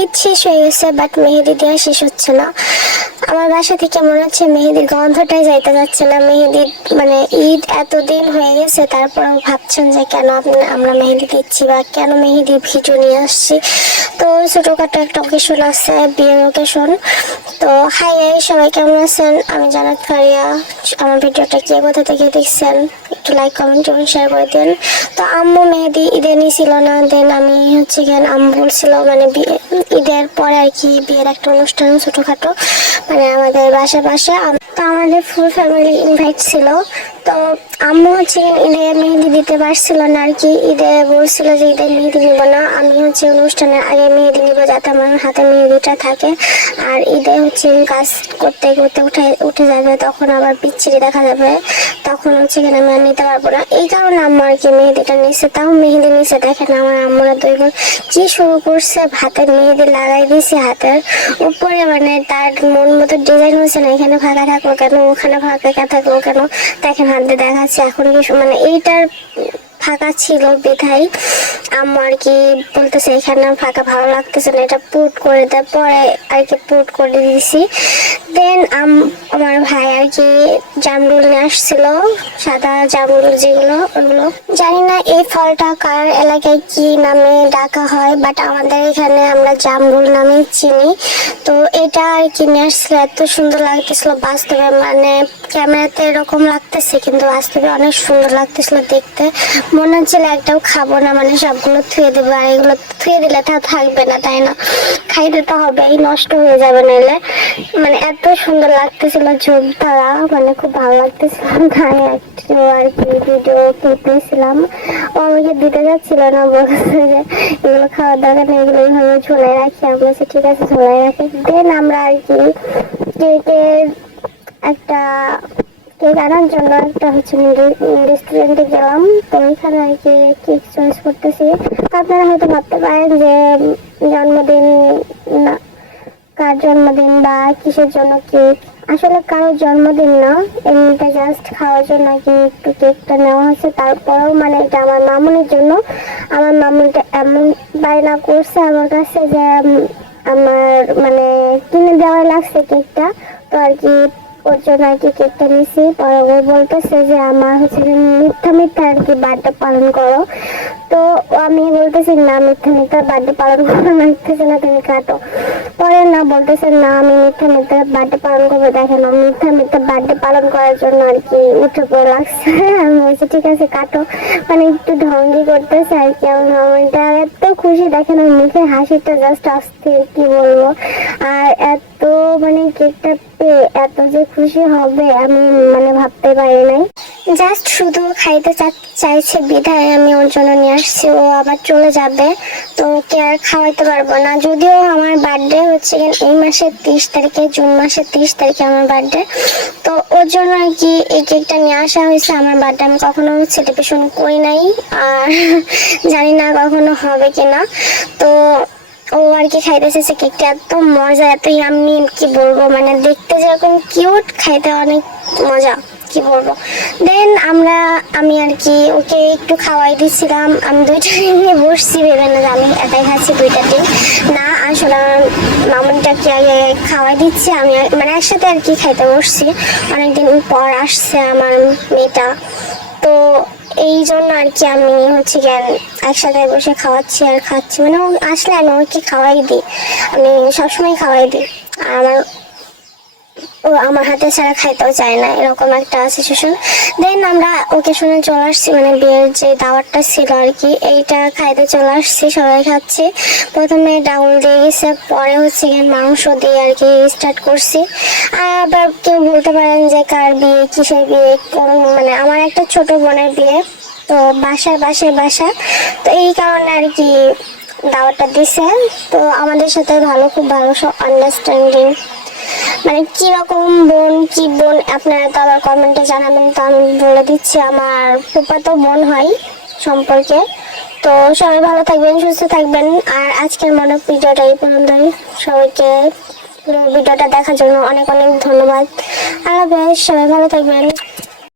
ঈদ শেষ হয়ে গেছে বাট মেহেদি দেওয়া শেষ হচ্ছে না। আমার বাসা থেকে মনে হচ্ছে মেহেদির গন্ধটাই যাইতে যাচ্ছে না। মেহেদির মানে ঈদ এতদিন হয়ে গেছে তারপরেও ভাবছেন যে কেন আমরা মেহেদি দিচ্ছি বা কেন মেহেদি ভিডিও নিয়ে আসছি? তো ছোটোখাটো একটা অকেশন আছে, বিয়ের অকেশন তো হাই হাই, সবাই কেমন আছেন? আমি জানাত ফারিয়া, আমার ভিডিওটা কে, কোথা থেকে দেখছেন? একটু লাইক কমেন্ট এবং শেয়ার করে দেন। তো আম্মু মেহেদি ঈদে নিয়েছিল না দেন আমি হচ্ছে গিয়ে আম্মু বলছিল মানে বিয়ে ঈদের পরে আর কি বিয়ের একটা অনুষ্ঠান ছোটোখাটো মানে আমাদের বাসা বাসা তো আমাদের ফুল ফ্যামিলি ইনভাইট ছিল। তো আম্মু হচ্ছে ঈদে মেহেদি দিতে পারছিল না আর কি। ঈদে বলছিল যে ঈদে মেহেদি নিব না। আমি হচ্ছে অনুষ্ঠানের আগে মেহেদি নিব যাতে আমার হাতে মেহেদিটা থাকে। আর ঈদে হচ্ছে কাজ করতে করতে উঠে উঠে যাবে, তখন আবার বিচ্ছিরি দেখা যাবে। তখন হচ্ছে কিনা আমি আর নিতে পারব না। এই কারণে আম্মু আর কি মেহেদিটা নিচ্ছে তাও মেহেদি নিচ্ছে দেখেন আমার আম্মুরা দুই বোন। কি শুরু করছে? হাতের মেহেদি লাগাই দিয়েছে হাতের। উপরে মানে তার মন মতো ডিজাইন হয়েছে না। এখানে ফাঁকা থাকল কেন? ওখানে ফাঁকা থাকল কেন? দেখেন হাত যাচ্ছে। এখন কি মানে এইটার ফাঁকা ছিল বিধাই আম্মু আর কি বলতেছে, এখানে ফাঁকা ভালো লাগতেছে না, এটা পুট করে দেয় পরে আর কি পুট করে দিয়েছি দেন আমার ভাই আর কি জামরুল নিয়ে আসছিল, সাদা জামরুল যেগুলো, ওগুলো। জানি না এই ফলটা কার এলাকায় কি নামে ডাকা হয় বাট আমাদের এখানে আমরা জামরুল নামে চিনি। তো এটা আর কি নিয়ে আসছিল, এত সুন্দর লাগতেছিল বাস্তবে মানে ক্যামেরাতে এরকম লাগতেছে, কিন্তু বাস্তবে অনেক সুন্দর লাগতেছিল দেখতে। মনে হচ্ছিল একটাও খাব না মানে সবগুলো থুয়ে দেবো, আর এগুলো থুয়ে দিলে তা থাকবে না, তাই না? খাইতে তো হবেই, নষ্ট হয়ে যাবে নাহলে মানে এত সুন্দর লাগতেছিল ঝোপ তারা মানে খুব ভালো লাগতেছিল। তাই একটু আর কি ভিডিও ক্লিপ ও আমাকে দিতে যাচ্ছিল না, বলছে যে এগুলো খাওয়ার দরকার নেই, এগুলো এইভাবে ঝোলাই রাখি। আমি বলছি, ঠিক আছে ঝোলাই রাখি। দেন আমরা আর কি কেকের একটা কেক আনার জন্য একটা হচ্ছে রেস্টুরেন্টে গেলাম। তো ওইখানে আর কি কেক চয়েস করতেছি। তো আপনারা হয়তো ভাবতে পারেন যে, জন্মদিন না, কার জন্মদিন বা কিসের জন্য কেক আসলে কারোর জন্মদিন না, এমনিতে জাস্ট খাওয়ার জন্য আর কি একটু কেকটা নেওয়া হয়েছে। তারপরেও মানে এটা আমার মামুনের জন্য। আমার মামুনটা এমন বায়না করছে আমার কাছে যে আমার মানে কিনে দেওয়া লাগছে কেকটা তো আর কি ওর জন্য আর কি কেকটা নিয়েছি পরে ও বলতেছে যে, আমার হচ্ছে মিথ্যা মিথ্যা আর কি বার্থডে পালন করো। তো আমি বলতেছি, না, মিথ্যা মিথ্যা বার্থডে পালন করো মিথ্যেছে না, তুমি কাটো। পরে না বলতেছে, না, আমি মিথ্যা মিথ্যা বার্থডে পালন করব। দেখেন মিথ্যা মিথ্যা বার্থডে পালন করার জন্য আর কি উঠে পড়ে লাগছে। আমি বলছি, ঠিক আছে, কাটো। মানে একটু ঢঙ্গি করতেছে আর কি, আমার এত খুশি। দেখেন ওর মুখে হাসিটা জাস্ট আসছে কি বলব? আর এত মানে কেকটা পেয়ে এত যে খুশি হবে আমি মানে ভাবতে পারি নাই। জাস্ট শুধু খাইতে চাইছে বিধায় আমি ওর জন্য নিয়ে আসছি, ও আবার চলে যাবে, তো ওকে আর খাওয়াইতে পারব না। যদিও আমার বার্থডে হচ্ছে এই মাসের তিরিশ তারিখে, জুন মাসের তিরিশ তারিখে আমার বার্থডে তো ওর জন্য আর কি এই কেকটা নিয়ে আসা হয়েছে, আমার বার্থডে আমি কখনো সেলিব্রেশন করি নাই, আর জানি না কখনো হবে কিনা তো ও আর কি খাইতেছে, সে কেকটা এত মজা, এত ইয়াম্মি কি বলব মানে দেখতে যেরকম কিউট খাইতে অনেক মজা, কি বলব। দেন আমরা, আমি আর কি ওকে একটু খাওয়াই দিচ্ছিলাম আমি দুইটা নিয়ে বসছি, ভেবে না যে আমি একাই খাচ্ছি দুইটা ডিম। না, আসলে আমার মামুনটাকে খাওয়াই দিচ্ছি, আমি মানে একসাথে আর কি খাইতে বসছি। অনেকদিন পর আসছে আমার মেয়েটা। তো এই জন্য আর কি আমি হচ্ছে গিয়ে একসাথে বসে খাওয়াচ্ছি আর খাচ্ছি। মানে ও আসলে আমি ওকে খাওয়াই দিই। আমি সবসময় খাওয়াই দিই। আর আমার ও আমার হাতে ছাড়া খাইতেও চায় না, এরকম একটা সিচুয়েশন দেন আমরা ওকে শুনে চলে আসছি মানে বিয়ের যে দাওয়ারটা ছিল আর কি, এইটা খাইতে চলে আসছি, সবাই খাচ্ছি। প্রথমে ডাউল দিয়ে গেছে, পরে হচ্ছে মাংস দিয়ে আর কি স্টার্ট করছি। আবার কেউ বলতে পারেন যে কার বিয়ে, কিসের বিয়ে, কোন মানে আমার একটা ছোট বোনের বিয়ে, তো বাসায় বাসায় বাসা তো এই কারণে আর কি দাওয়াতটা দিছে। তো আমাদের সাথে ভালো, খুব ভালো আন্ডারস্ট্যান্ডিং মানে কি রকম বোন, কি বোন, আপনারা তো আবার কমেন্টে জানাবেন, তো আমি বলে দিচ্ছি আমার ফুপাতো বোন হয় সম্পর্কে। তো সবাই ভালো থাকবেন, সুস্থ থাকবেন। আর আজকের মনে ভিডিওটা এই পর্যন্তই। সবাইকে ভিডিওটা দেখার জন্য অনেক অনেক ধন্যবাদ। আর বেশ সবাই ভালো থাকবেন।